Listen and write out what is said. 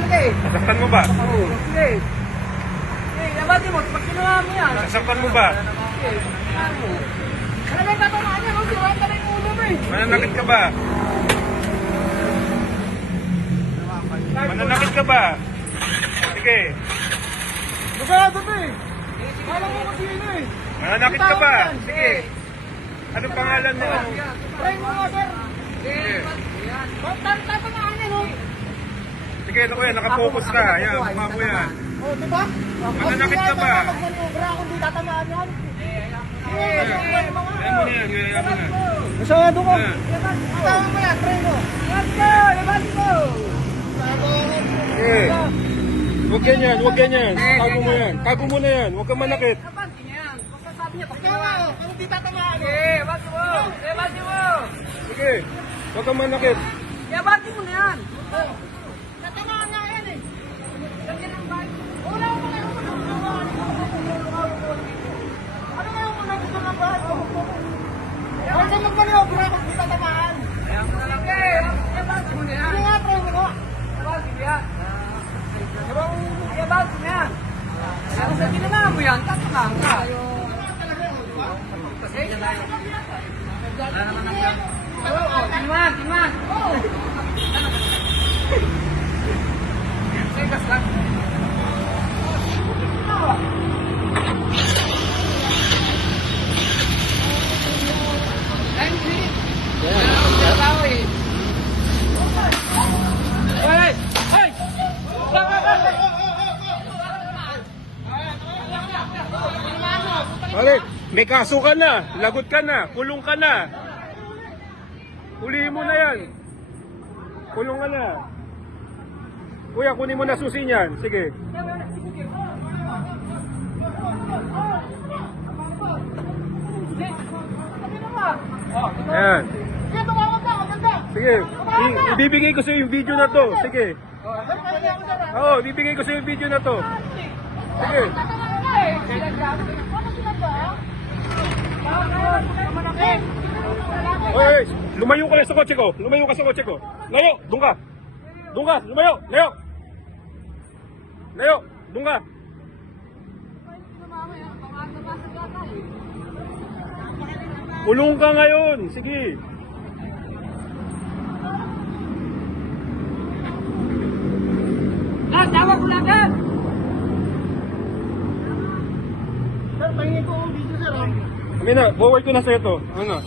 talaga eh. Nasaktan mo ba? Oo. Sige. Sige, yabati mo. Pag ginawa mo yan. Nasaktan mo ba? Sige, ginawa mo. Talagang tatamaan yan. Sirahan ka na yung ulo mo eh. Mananakit ka ba? Mananakit ka ba? Sige. Magkaya to eh. Alam mo kasi yun eh. Mananakit ka ba? Sige. Anong pangalan mo? Try mo nga sir. Sige. Tatamaan yan oh. Sige, ano ko yan? Nakapokus ka. Yan, mukha mo yan. Oh, di ba? Mananakit ka ba? Magmanubra kung di tatamaan yan. Ayan mo na yan. Ayan mo na. Masyado ko. Ayan. Tama mo yan, try mo. Let's go! Labas mo! Sige. Huwag ganyan, huwag ganyan. Tago mo yan. Tago mo na yan. Huwag kang manakit. Labas niya yan. Basta sabi niya, pag ginawa mo, kung di tatamaan. Labas mo! Labas mo! Sige. Huwag kang manakit. Labas mo na yan. Tatamaan nga yan eh. Lagyan ng bike. Wala mo na yung ano nga yung mga gusto ng bike? Huwag ka magmaniobra kung di tatamaan. Kaya mo na lang. Labas mo na yan. Ano nga, try mo ko? Labas mo yan. Labas mo yan. Kaya sa ginawa mo yan, tatamaan ka. Timan, timan. Segas lang. Pare, may kaso ka na. Lagot ka na. Kulong ka na. Hulihin mo na yan. Kulong ka na. Kuya, kunin mo na susi niyan. Sige. Ayan. Sige. Ibibigay ko sa yung video na to. Sige. Oo, ibibigay ko sa yung video na to. Sige. Oy, lumayo ka lang sa kotse ko. Lumayo ka sa kotse ko. Layo, doon ka. Doon ka, lumayo. Layo. Layo, doon ka. Kulong ka ngayon. Sige. Tawag ko lang ka! Sir, pahingin ko ang video, sir. Amin na, forward ko na sa'yo to. Ano?